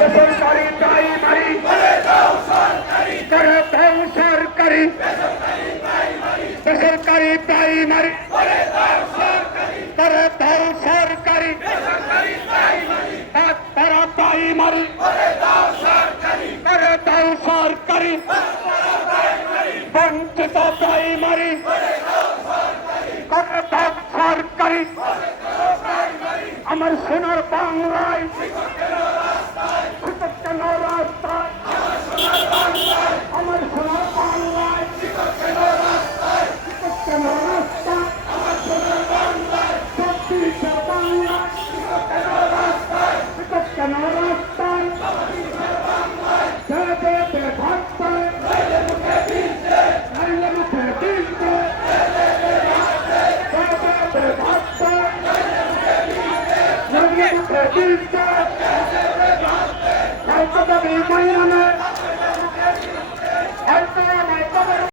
Everybody, die, buddy! বেসরকারি primary. করে দাও সরকারি তারা প্রাইমারি। করে সরকারি বঞ্চিত প্রাইমারি। সরকারি আমার সোনার বাংলায়। রাস্তায় নাইলে মুখে দিতে কালকে দাবি মাইয়ানে